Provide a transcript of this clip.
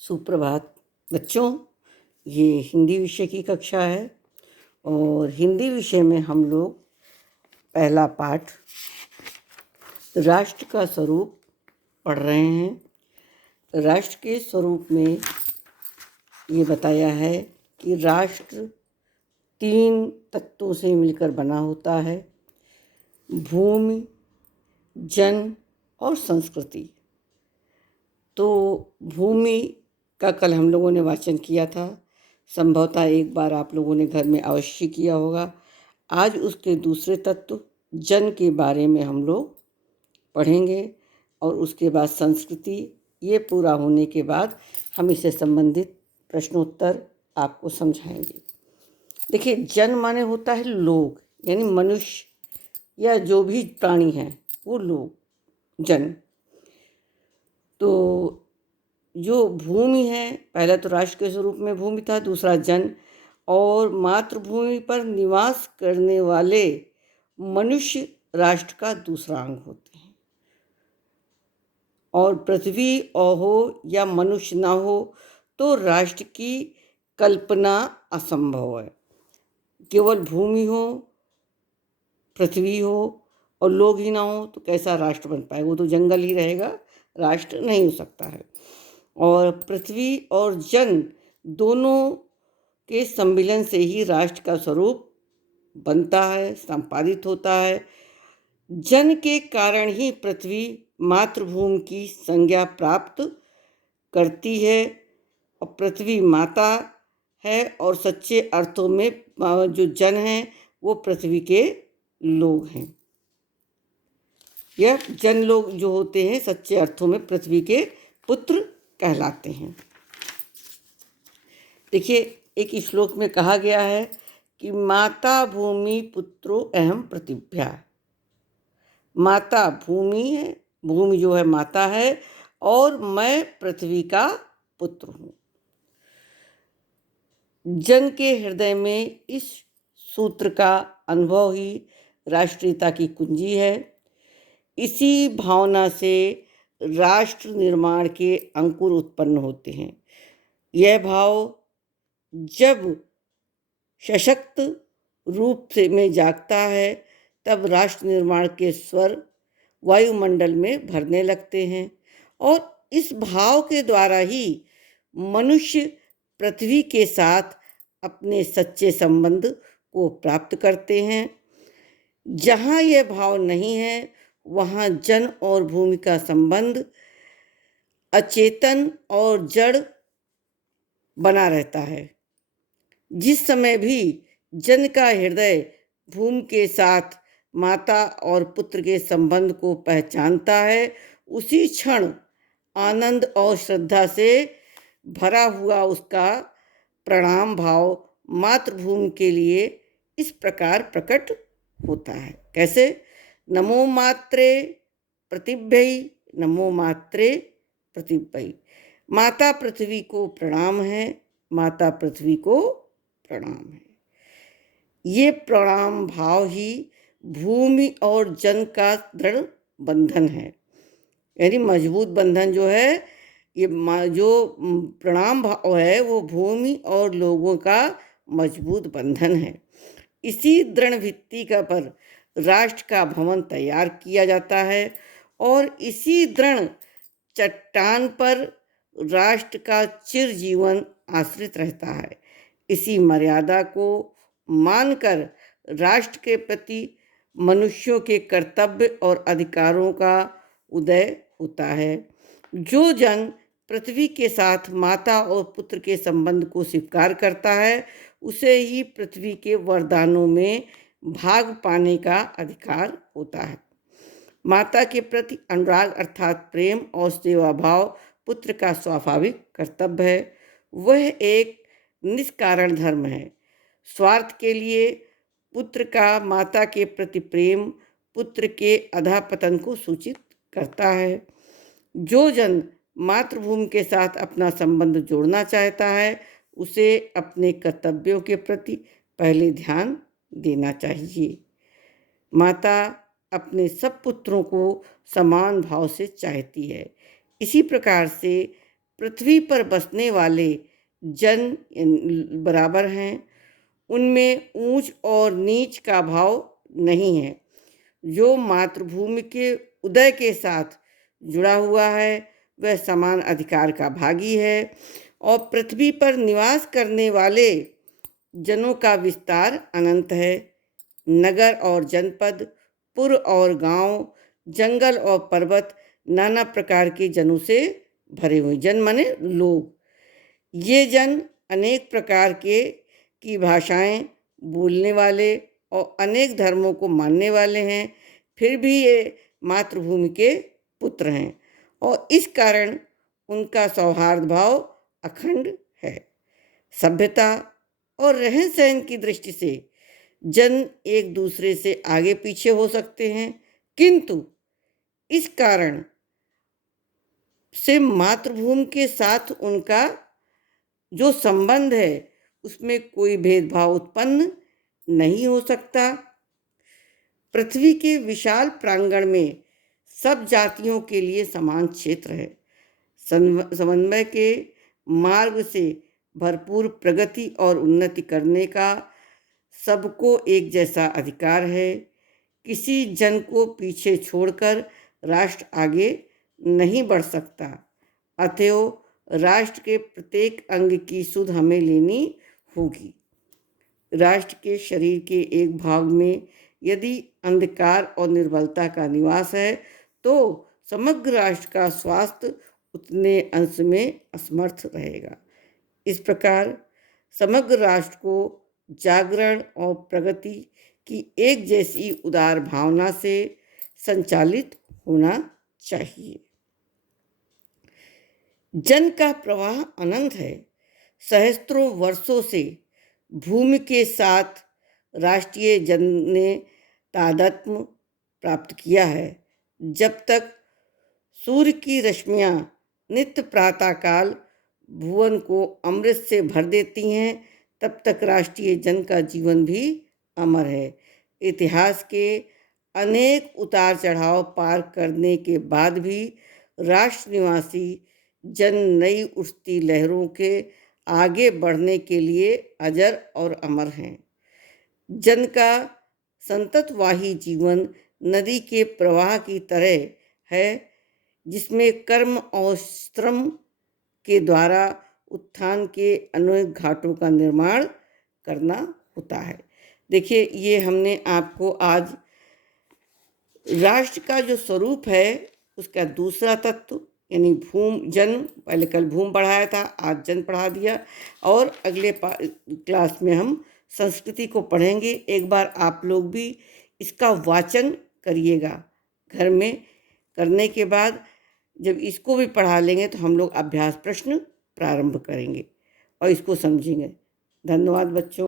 सुप्रभात बच्चों। ये हिंदी विषय की कक्षा है और हिंदी विषय में हम लोग पहला पाठ राष्ट्र का स्वरूप पढ़ रहे हैं। राष्ट्र के स्वरूप में ये बताया है कि राष्ट्र 3 तत्वों से मिलकर बना होता है: भूमि, जन और संस्कृति। तो भूमि का कल हम लोगों ने वाचन किया था, संभवतः एक बार आप लोगों ने घर में अवश्य किया होगा। आज उसके दूसरे तत्व जन के बारे में हम लोग पढ़ेंगे और उसके बाद संस्कृति। ये पूरा होने के बाद हम इससे संबंधित प्रश्नोत्तर आपको समझाएंगे। देखिए, जन माने होता है लोग, यानी मनुष्य या जो भी प्राणी हैं वो लोग, जन। तो जो भूमि है, पहला तो राष्ट्र के स्वरूप में भूमि था, दूसरा जन, और मातृभूमि पर निवास करने वाले मनुष्य राष्ट्र का दूसरा अंग होते हैं। और पृथ्वी हो या मनुष्य ना हो तो राष्ट्र की कल्पना असंभव है। केवल भूमि हो, पृथ्वी हो और लोग ही ना हो तो कैसा राष्ट्र बन पाएगा? वो तो जंगल ही रहेगा, राष्ट्र नहीं हो सकता है। और पृथ्वी और जन दोनों के सम्मिलन से ही राष्ट्र का स्वरूप बनता है, संपादित होता है। जन के कारण ही पृथ्वी मातृभूमि की संज्ञा प्राप्त करती है और पृथ्वी माता है, और सच्चे अर्थों में जो जन हैं वो पृथ्वी के लोग हैं। यह जन लोग जो होते हैं सच्चे अर्थों में पृथ्वी के पुत्र कहलाते हैं। देखिए, एक श्लोक में कहा गया है कि माता भूमि पुत्रो अहम पृथिव्या। माता भूमि है, भूमि जो है माता है, और मैं पृथ्वी का पुत्र हूँ। जन के हृदय में इस सूत्र का अनुभव ही राष्ट्रीयता की कुंजी है। इसी भावना से राष्ट्र निर्माण के अंकुर उत्पन्न होते हैं। यह भाव जब सशक्त रूप से में जागता है तब राष्ट्र निर्माण के स्वर वायुमंडल में भरने लगते हैं, और इस भाव के द्वारा ही मनुष्य पृथ्वी के साथ अपने सच्चे संबंध को प्राप्त करते हैं। जहाँ यह भाव नहीं है वहाँ जन और भूमि का संबंध अचेतन और जड़ बना रहता है। जिस समय भी जन का हृदय भूमि के साथ माता और पुत्र के संबंध को पहचानता है, उसी क्षण आनंद और श्रद्धा से भरा हुआ उसका प्रणाम भाव मातृभूमि के लिए इस प्रकार प्रकट होता है। कैसे? नमो मात्रे पृथिव्यै, नमो मात्रे पृथिव्यै। माता पृथ्वी को प्रणाम है, माता पृथ्वी को प्रणाम है। ये प्रणाम भाव ही भूमि और जन का दृढ़ बंधन है, यानी मजबूत बंधन जो है। ये जो प्रणाम भाव है वो भूमि और लोगों का मजबूत बंधन है। इसी दृढ़ भित्ति का पर राष्ट्र का भवन तैयार किया जाता है, और इसी दृढ़ चट्टान पर राष्ट्र का चिर जीवन आश्रित रहता है। इसी मर्यादा को मानकर राष्ट्र के प्रति मनुष्यों के कर्तव्य और अधिकारों का उदय होता है। जो जन पृथ्वी के साथ माता और पुत्र के संबंध को स्वीकार करता है उसे ही पृथ्वी के वरदानों में भाग पाने का अधिकार होता है। माता के प्रति अनुराग अर्थात प्रेम और सेवा भाव पुत्र का स्वाभाविक कर्तव्य है। वह एक निष्कारण धर्म है। स्वार्थ के लिए पुत्र का माता के प्रति प्रेम पुत्र के अधःपतन को सूचित करता है। जो जन मातृभूमि के साथ अपना संबंध जोड़ना चाहता है उसे अपने कर्तव्यों के प्रति पहले ध्यान देना चाहिए। माता अपने सब पुत्रों को समान भाव से चाहती है। इसी प्रकार से पृथ्वी पर बसने वाले जन बराबर हैं। उनमें ऊंच और नीच का भाव नहीं है। जो मातृभूमि के उदय के साथ जुड़ा हुआ है वह समान अधिकार का भागी है और पृथ्वी पर निवास करने वाले जनों का विस्तार अनंत है। नगर और जनपद, पुर और गांव, जंगल और पर्वत नाना प्रकार के जनों से भरे हुए। जन माने लोग। ये जन अनेक प्रकार के की भाषाएं बोलने वाले और अनेक धर्मों को मानने वाले हैं, फिर भी ये मातृभूमि के पुत्र हैं और इस कारण उनका सौहार्द भाव अखंड है। सभ्यता और रहन सहन की दृष्टि से जन एक दूसरे से आगे पीछे हो सकते हैं, किंतु इस कारण से मातृभूमि के साथ उनका जो संबंध है उसमें कोई भेदभाव उत्पन्न नहीं हो सकता। पृथ्वी के विशाल प्रांगण में सब जातियों के लिए समान क्षेत्र है। समन्वय के मार्ग से भरपूर प्रगति और उन्नति करने का सबको एक जैसा अधिकार है। किसी जन को पीछे छोड़कर राष्ट्र आगे नहीं बढ़ सकता। अतएव राष्ट्र के प्रत्येक अंग की सुध हमें लेनी होगी। राष्ट्र के शरीर के एक भाग में यदि अंधकार और निर्बलता का निवास है तो समग्र राष्ट्र का स्वास्थ्य उतने अंश में असमर्थ रहेगा। इस प्रकार समग्र राष्ट्र को जागरण और प्रगति की एक जैसी उदार भावना से संचालित होना चाहिए। जन का प्रवाह अनंत है। सहस्त्रों वर्षों से भूमि के साथ राष्ट्रीय जन ने तादात्म्य प्राप्त किया है। जब तक सूर्य की रश्मियाँ नित्य प्रातःकाल भुवन को अमृत से भर देती हैं, तब तक राष्ट्रीय जन का जीवन भी अमर है। इतिहास के अनेक उतार चढ़ाव पार करने के बाद भी राष्ट्र निवासी जन नई उठती लहरों के आगे बढ़ने के लिए अजर और अमर हैं। जन का संततवाही जीवन नदी के प्रवाह की तरह है, जिसमें कर्म और श्रम के द्वारा उत्थान के अनेक घाटों का निर्माण करना होता है। देखिए, ये हमने आपको आज राष्ट्र का जो स्वरूप है उसका दूसरा तत्व यानी जन, पहले कल भूमि पढ़ाया था, आज जन पढ़ा दिया और अगले क्लास में हम संस्कृति को पढ़ेंगे। एक बार आप लोग भी इसका वाचन करिएगा घर में। करने के बाद जब इसको भी पढ़ा लेंगे तो हम लोग अभ्यास प्रश्न प्रारंभ करेंगे और इसको समझेंगे। धन्यवाद बच्चों।